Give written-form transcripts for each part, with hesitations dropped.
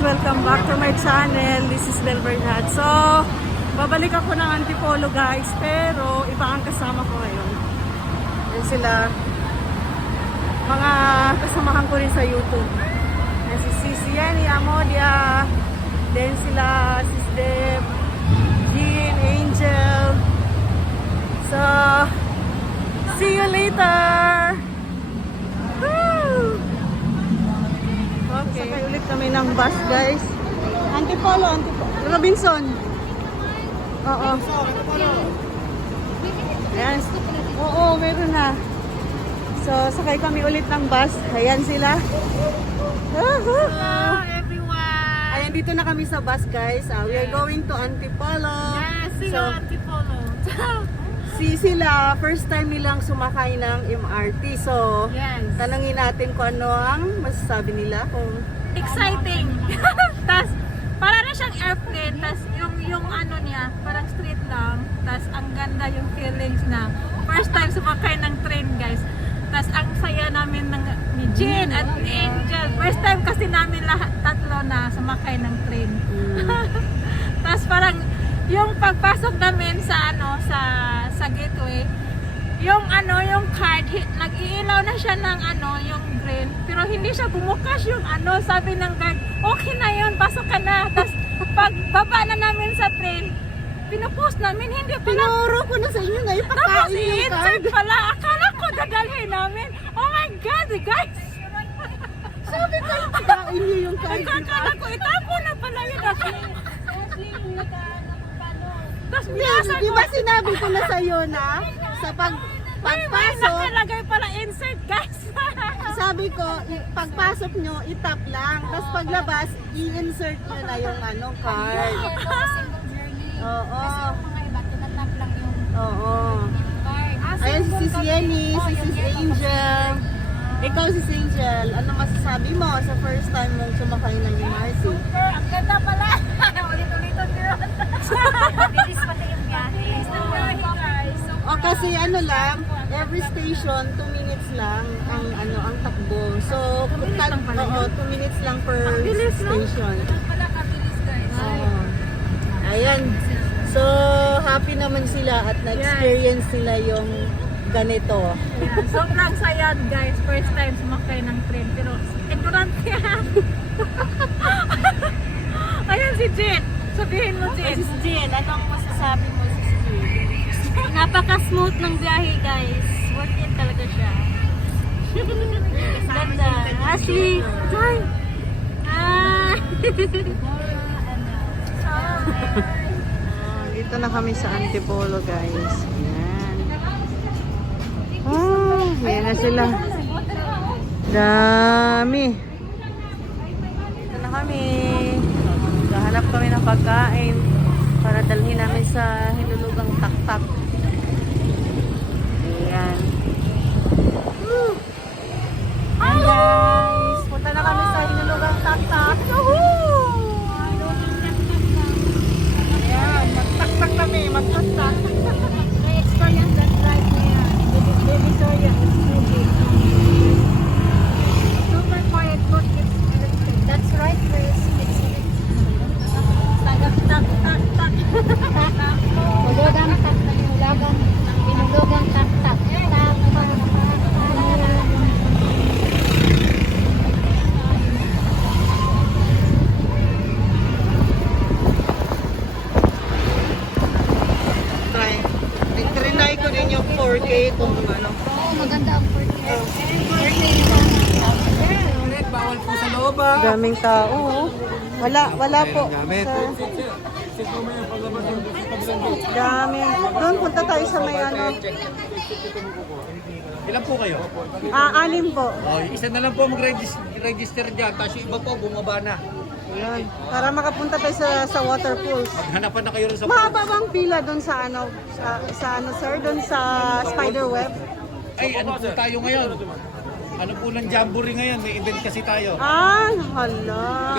Welcome back to my channel. This is Del Bernard. So, babalik ako ng Antipolo guys, pero iba ang kasama ko ngayon. Yan sila, mga kasamahan ko rin sa YouTube. Yan si Sisi Yenny Amodia, then sila Sis Deb, Jean, Angel. So, see you later! Woo! Okay. Sakay ulit kami ng bus, guys. Antipolo. Robinson. Oo. Ayan. Oo, meron na. So, sakay kami ulit ng bus. Ayan sila. Hello everyone! Ayan, dito na kami sa bus, guys. We are going to Antipolo. Yes, see you Antipolo. Sila, first time nilang sumakay ng MRT. So, Yes. tanungin natin kung ano ang masasabi nila. Kung Exciting! Tas, para na siyang airplane, tas yung ano niya, parang street lang, tas ang ganda yung feelings na first time sumakay ng train, guys. Tas ang saya namin ni Jean at ni Angel. First time kasi namin lahat tatlo na sumakay ng train. Tas parang yung pagpasok namin sa sa gateway, yung card, nag-iilaw na siya ng yung green, pero hindi siya bumukas yung sabi ng guard, okay na yun, pasok ka na. Tapos pagbaba na namin sa train, pinupost namin, hindi pala. pinuro ko na sa inyo na Tapos ipakain yung i-insert card. pala, akala ko dadalhin namin. Oh my God, guys! Sabi ko, ipakain niyo yung card. Akala ko, itapo na pala yun. Tapos binasa Di ko, ba sinabi ko na sa'yo na sa may pagpasok, nakalagay pala insert, guys. sabi ko, pagpasok nyo, itap lang. Tapos paglabas, i-insert nyo na yung card. Oo. Oo. Ayan si Sis Yenny, si Sis Angel. Ikaw, Sis Angel, ano masasabi mo sa first time mong sumakay ng MRT? Ang ganda pala. Ulit-ulitan din. Bilis pati yung biyahe. Guys. O kasi every station 2 minutes lang ang takbo. So, oo, 2 minutes lang per station. Pala kabilis, guys. Oo. Ayan. So, happy naman sila at na-experience nila yung ganito. Yeah, sobrang saya, guys. First time sumakay ng train. Pero, ignorant yan. Ayan si Jen. Sabihin mo, Jen. Sis Jen, anong masasabi mo, Sis Jen? Napaka-smooth ng biyahe, guys. Worth it talaga siya. Ganda. Ashley, joy. Dito na kami sa Antipolo, guys. Ayan na sila. Dami. Dito na kami. Gahanap kami ng pagkain para dalhin namin sa Hinulugang Taktak. Ayan. Hi guys! Punta na kami sa Hinulugang Taktak. Ayan, magtaktak kami, magtaktak. May experience that drive niya. Baby Soya. Super quiet, but it's electric. That's right, Chris. It's electric. Tak, tak, tak, tak. Hulugang tak, hulugang tak, tak. Tak, tak, Trinay ko din yung 4K kung ano. Oo, maganda ang birthday. Bawal po sa loob ah. Daming tao. Oh. Wala po. Dami. Doon punta tayo sa may Ilan po kayo? 6 po. Oh, isa na lang po mag-register dyan. Tapos yung iba po bumaba na. Ayan. Para makapunta tayo sa waterfalls. Maghanapan na kayo rin sa Mahaba bang pila doon sa sir? Doon sa Spiderweb? Ay, ano po tayo ngayon? Ano po ng Jamboree ngayon? May event kasi tayo. Hala.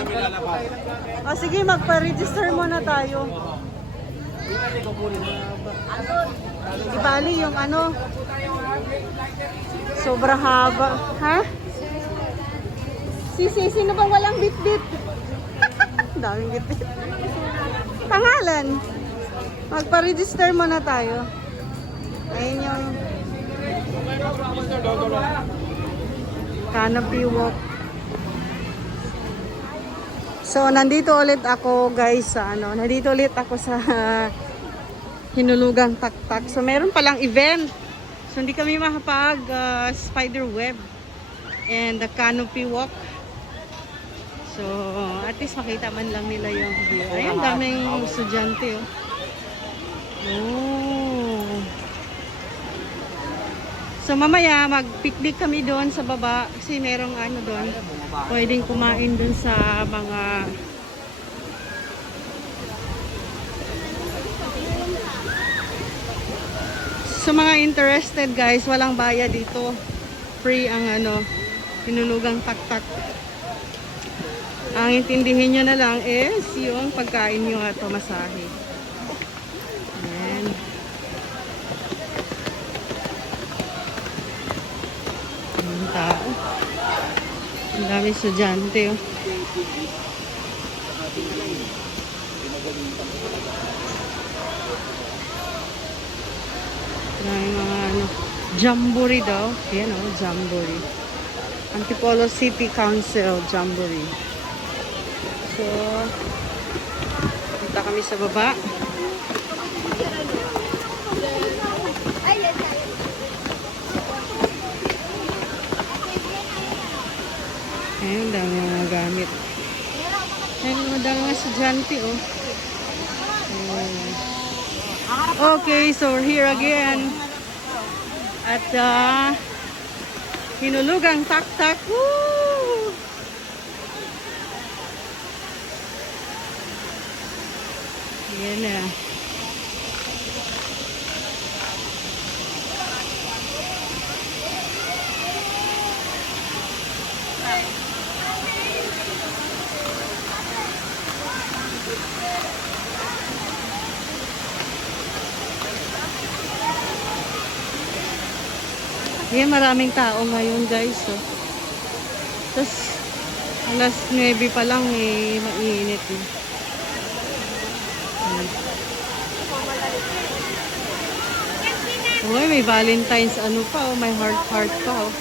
O sige, magpa-register muna tayo. Ibali yung sobrang haba. Ha? Sino bang walang bit-bit? Daming gitid. Pangalan. Magpa-register muna tayo. Ayun yung Canopy Walk. So, nandito ulit ako guys sa nandito ulit ako sa Hinulugang Taktak. So, meron palang event. So, hindi kami makapag spider web and the Canopy Walk. So, at least makita man lang nila yung view. Ayun, daming estudyante oh. Oh. So mamaya mag-picnic kami doon sa baba kasi merong doon. Pwedeng kumain doon sa mga interested guys, walang bayad dito. Free ang Hinulugang Taktak. Ang intindihin nyo na lang is yung pagkain nyo at pamasahe. Ayan. Ang tao. Ang dami estudyante. Oh. Maraming mga jamboree daw. Ayan jamboree. Antipolo City Council jamboree. So, punta kami sa baba. Ayun, dami mga gamit. Ayun, madami mga estudyante, oh. Okay, so we're here again at Hinulugang Taktak. Woo! Yan na. Yan, maraming tao ngayon guys. So. Tapos, alas 9 pa lang mainit eh. Uy, may Valentine's pa, may heart pa. Oh.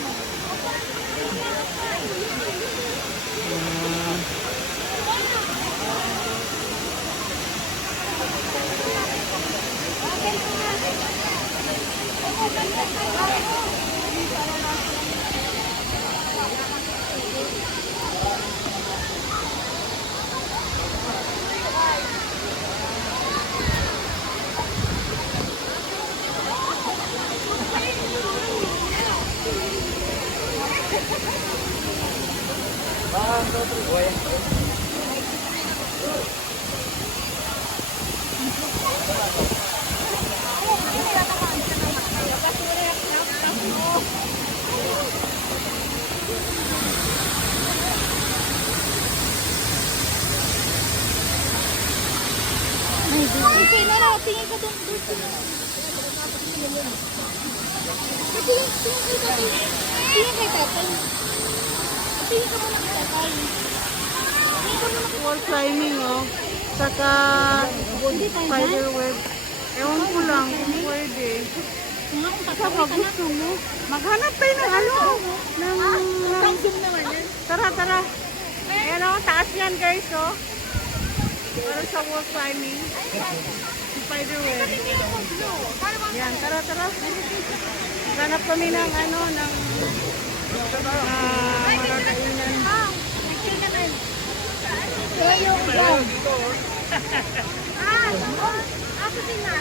Okay, nara, tingin ka doon. Tingin kay tatay. Tingin ka muna kay tatay. Wall climbing, oh. Saka spider web. Ewan ko lang kung pwede. Saka gusto mo. Maghanap tayo ng Tara. Ayan o, taas yan guys, oh. Para sa wall climbing. Spider web. Yan, tara. Hanap kami ng magkakainan. Ako din na.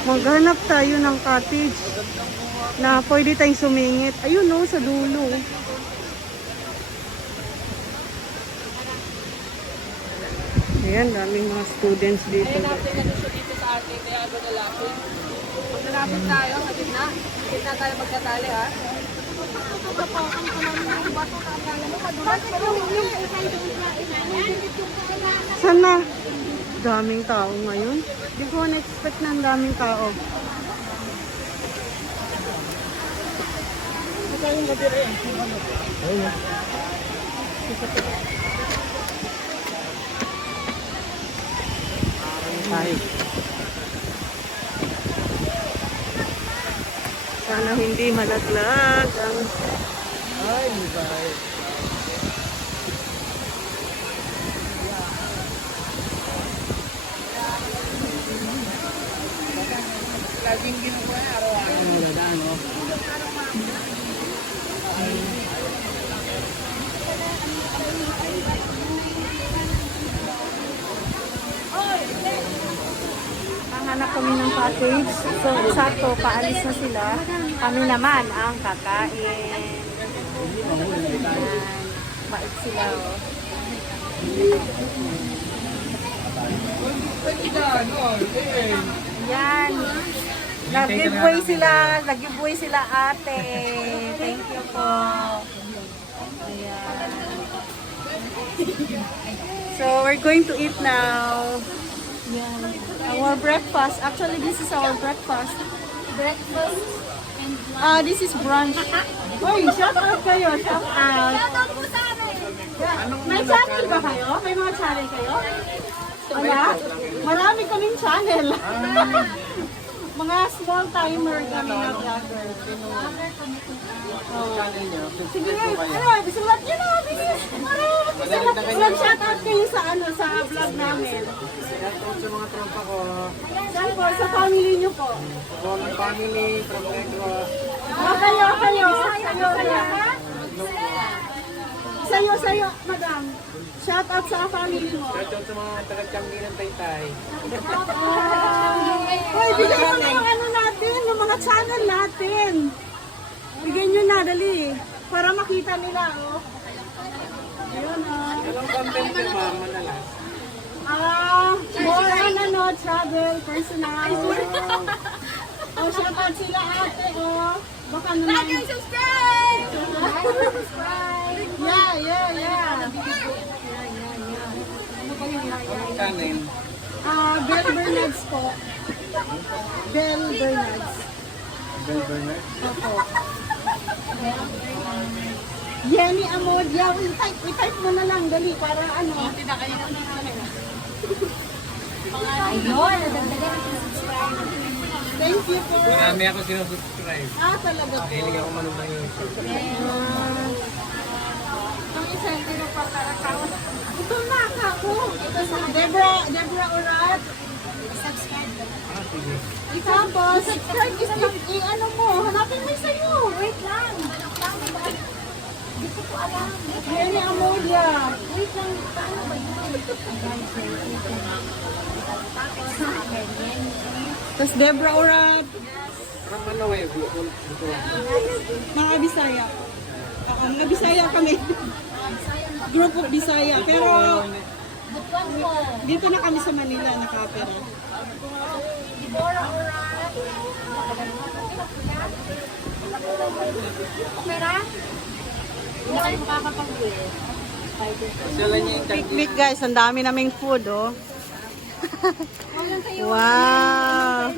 Maghanap tayo ng cottage na pwede tayong sumingit. Ayun no, sa dulo. Ayan, daming mga students dito. Ayun natin na siya dito sa atin, kaya lalapit. Pag lalapit tayo, sa gitna tayo magkatali ha. Sana? Daming tao ngayon. Di ko na-expect na ang daming tao. Sana hindi malaglag ang hanap kami ng package. So, sakto, paalis na sila. Kami naman ang kakain. Ayan. Bait sila, oh. Yan. Nag-giveaway sila. Nag-giveaway sila, ate. Thank you po. Ayan. So, we're going to eat now. Yan. Our breakfast. Actually, this is our breakfast. Breakfast and lunch. This is brunch. Uy, shout out kayo. Shout out. Shoutout po sa amin. May channel ba kayo? May mga channel kayo? Wala? Marami kaming channel. Mga small timer kami na vlogger. Sige nga, bisulat nyo na. Shout out kayo sa sa vlog namin. Sa mga trompa ko, Saan po? Sa family nyo po. from family, from Negros. Sa'yo, madam. Shout out sa family mo. Shoutout sa mga taga-Changi ng Taytay. Hoy, bigyan mo na yung ano natin, yung mga channel natin. Bigyan nyo na, dali. Para makita nila, oh. Ayun, oh. Anong content nyo, ma'am? Manalas? More on ano, travel, personal. Oh, shout out sila ate, oh. Baka naman. Like and subscribe! Yeah. Anong channel? Bell Bernards po. Bell Bernards. Bell Bernard? Opo. Yenny Amodia. I-type mo na lang, dali, para ano. Ayun, nadagdagan ang subscribe. Thank you po. Marami ako sinusubscribe. Talaga po. Hilig ako manunang yun. Ang isa, hindi na pa account. Ito na, ako. Debra Urat. Subscribe. Sige. Tapos, subscribe is ano mo, hanapin mo sa'yo. Wait lang. Hindi ko po alam. Yenny Amodia. Wait lang. Paano ba yun? Tapos Debra Urat. From ano eh, Bicol. Mga Bisaya. Mga Bisaya kami. Group of Bisaya. Pero Butuan po. dito na kami sa Manila nakapera. Dibora Orat. Opera? Hindi kayo makakapag-wear. Sala niya yung Changi. Picnic guys, ang dami naming food oh. Wow.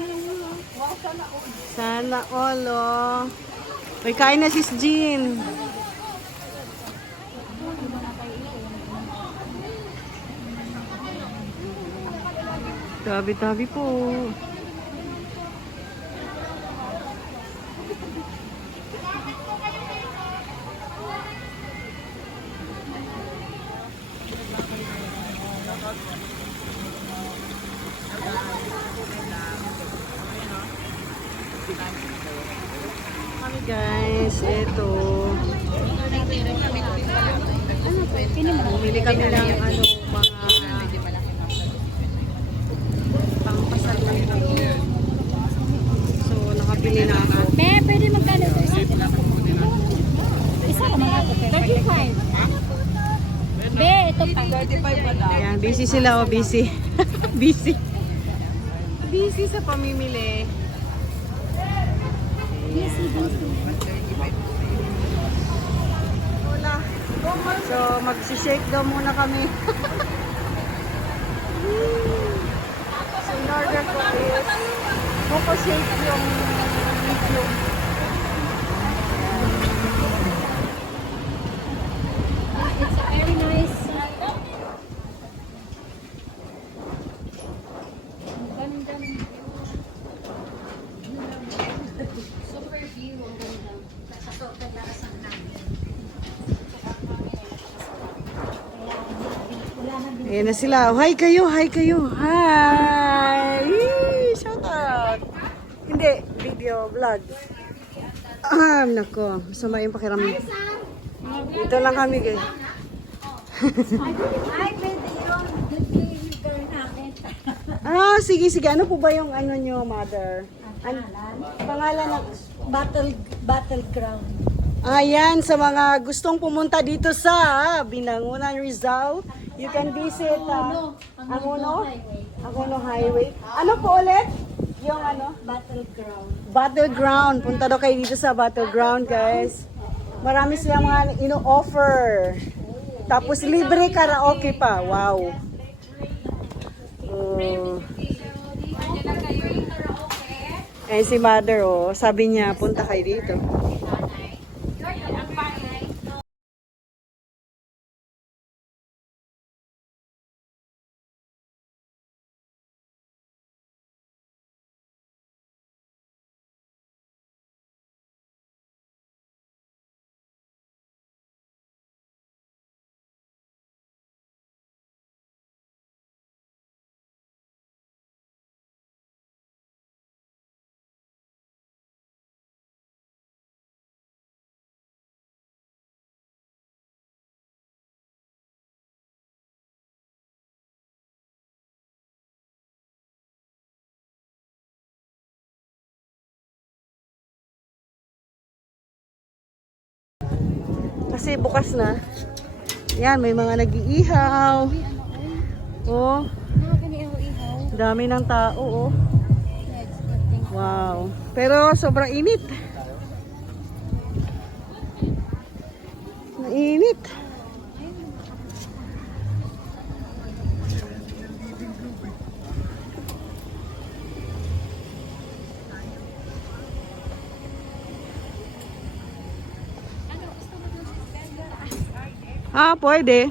Sana all oh. May kain na sis Jean. Tabi-tabi po. Kami guys, ito. Bumili kami ng ano, mga pangpasalubong. So, nakabili na ako. Be, pwede magkano ito? Isa ka mga ito. 35. Be, ito pa. 35 pa daw. Ayan, busy sila oh, busy. busy. Busy sa pamimili. Busy. So, mag-shake daw muna kami. So, in order ko is buko shake yung medium. It's a very nice. Ang ganda ng view. Super view. Ang ganda. Sa sobrang lakas ng hangin. Ayan na sila. Oh, hi kayo, hi kayo. Hi! Yee! Shout out! Hindi, video, vlog. Nako. Masama yung pakiramdam. Dito lang kami, guys. Ay, pwede yun. Good behavior namin. Sige, sige. Ano po ba yung ano nyo, mother? Pangalan ng... Battleground. Ayan, sa mga gustong pumunta dito sa Binangonan, Rizal, you can visit Angono Highway. Ano po ulit? Yung ano? Battleground. Battleground. Punta daw kayo dito sa Battleground, guys. Marami silang mga ino-offer. Tapos libre karaoke pa. Wow. Eh si mother, oh, sabi niya, punta kayo dito. Kasi bukas na. Yan, may mga nag-iihaw. Oh, dami ng tao, oh. Wow. Pero sobrang init. Mainit. Pwede.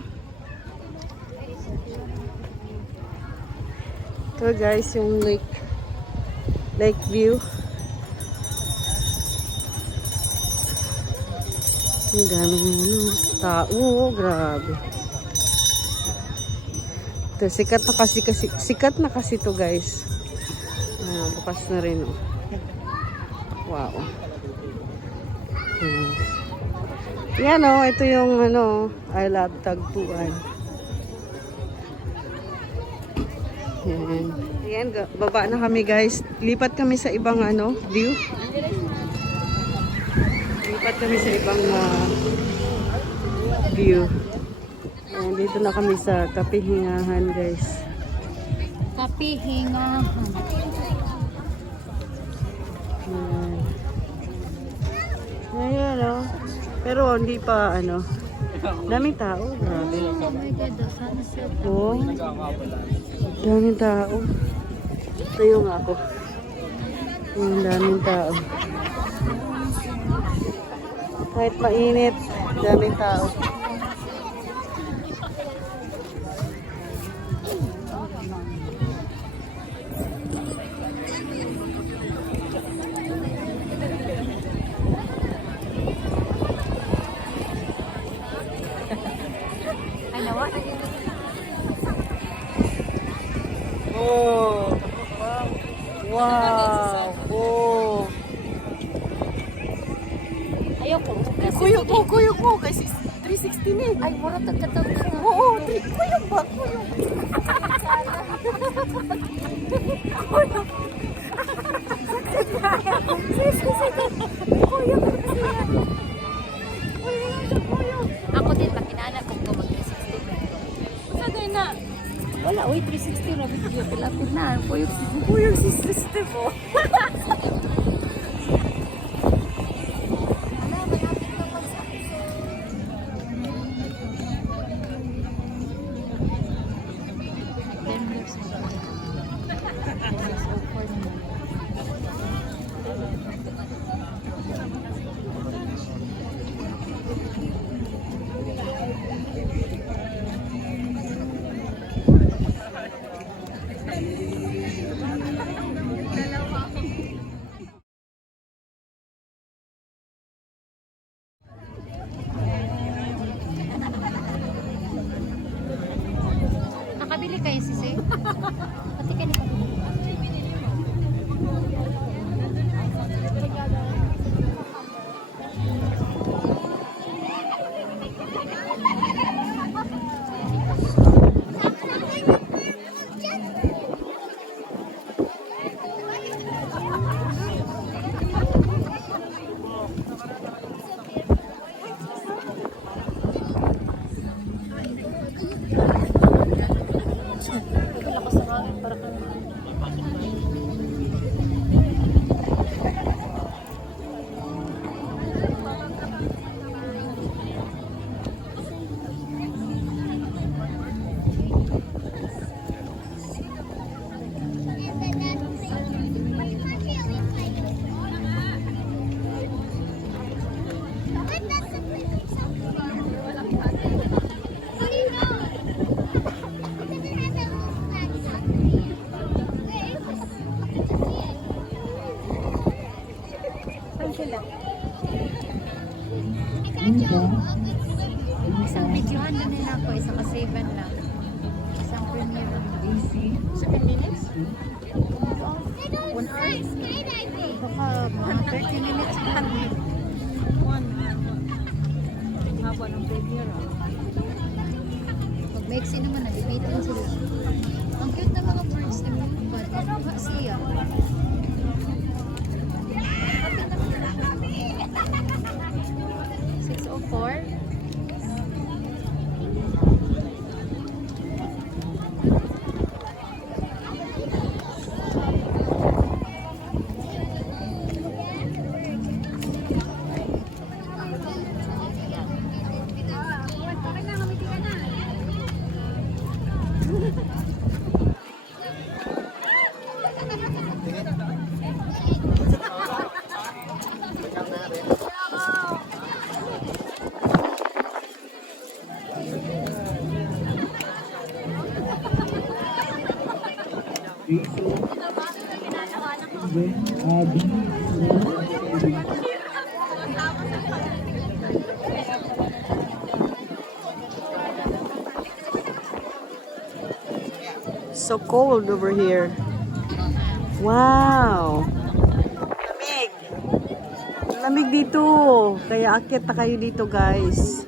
Ito guys, yung lake view. Ang daming tao, grabe. Ito, sikat na kasi to guys. Bukas na rin, oh. Wow. Yan, oh, ito yung ano, I love Tagpuan. Yan. Yan, baba na kami guys. Lipat kami sa ibang ano, view. Lipat kami sa ibang view. Yan, dito na kami sa Kapihingahan guys. Kapihingahan. Yan. Ayan, oh. Pero hindi pa ano. Daming tao, grabe. Oh my God, the sunset. Oh. Daming tao. Tayo nga ako. Daming tao. Kahit mainit, daming tao. Oh. Wow. Oh. Ayoko. Kuyog mo kasi 360 ni. Ay, mura tagkatawag na. Oo, kuyog ba? Kuyog. Ako din, pakinaanak ko mag-360. Sagay na. Wala, uy, 360 na video. Pilapit na. Kuyog si system mo. Nakabili kayo sisi? Pati ka nito. Lakas ng hangin para kang isang videohan na nila ako, isang ka-savean lang. Isang premiere. 7 minutes? 1 hour? Baka mga 30 minutes lang. Haba ng premiere. Pag maiksi naman, nabibitin sila. Ang cute na mga birds na yun. Ano ba siya? 6:04. So cold over here. Wow. Lamig. Lamig dito. Kaya akit na kayo dito, guys.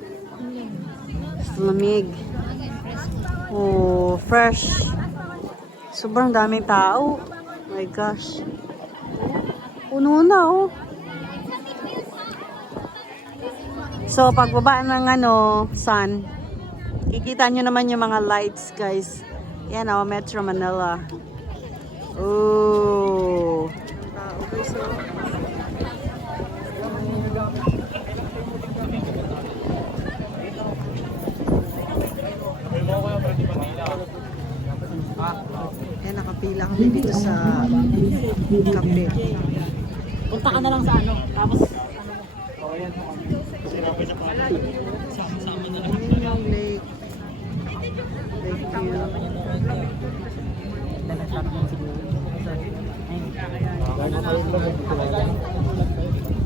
Lamig. Oh, fresh. Sobrang daming tao. My gosh. Puno na, oh. So, pagbaba ng sun, kikita nyo naman yung mga lights, guys. Yan, oh, Metro Manila. Oh. Okay, so. Yan, nakapila kami dito sa kape. Punta ka na lang sa ano. Tapos Ayun yung lake. Lake view.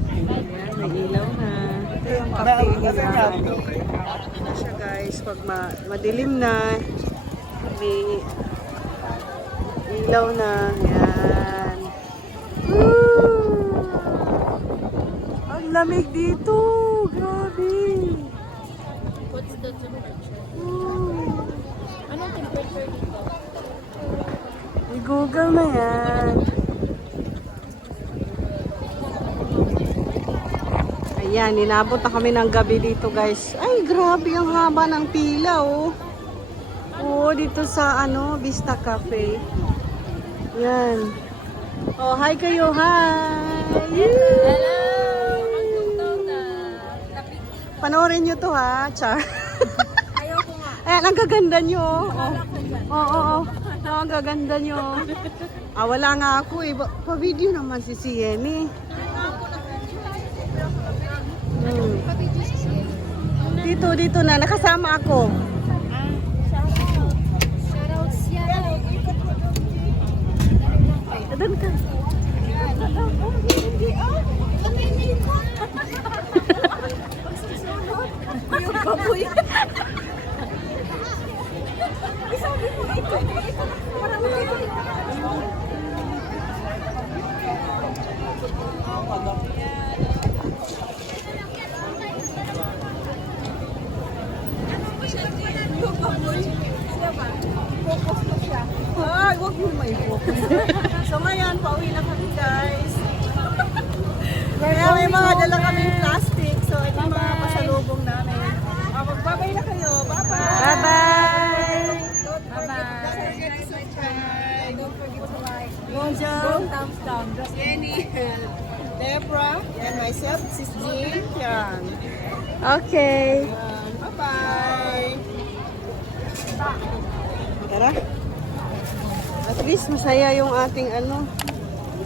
Ayan, may ilaw na. Ito yung cafe nila. Ito siya, guys. Pag madilim na, may ilaw na. Ayan. Woo! Ang lamig dito. Grabe. What's the temperature? Woo! Anong temperature dito? I-google na yan. Ayan, inabot na kami ng gabi dito, guys. Ay, grabe ang haba ng pila, oh. Oo, dito sa, Vista Cafe. Yan. Oh, hi kayo, hi! hello. Panoorin nyo to, ha, Char. Ayoko nga. Ayan, ang gaganda nyo. Akala ko yan. Oo. Ang gaganda nyo. Wala nga ako eh. Pa-video naman si Sien eh. Dito na. Nakasama ako. Shoutouts yan. Doon ka. Yung baboy. Focus mo siya. Ay, huwag mo may focus. So ngayon, pauwi na kami guys. Kaya may mga dala kaming plastic. So ito yung mga pasalubong namin. Magbabay na kayo. Bye-bye! Bye-bye! Don't forget to subscribe. Don't forget to like. Mojo. Thumbs down. Jenny. Deborah. And myself, Sis Jean. Yan. Okay. Yan. Bye-bye! Tara. At least masaya yung ating ano,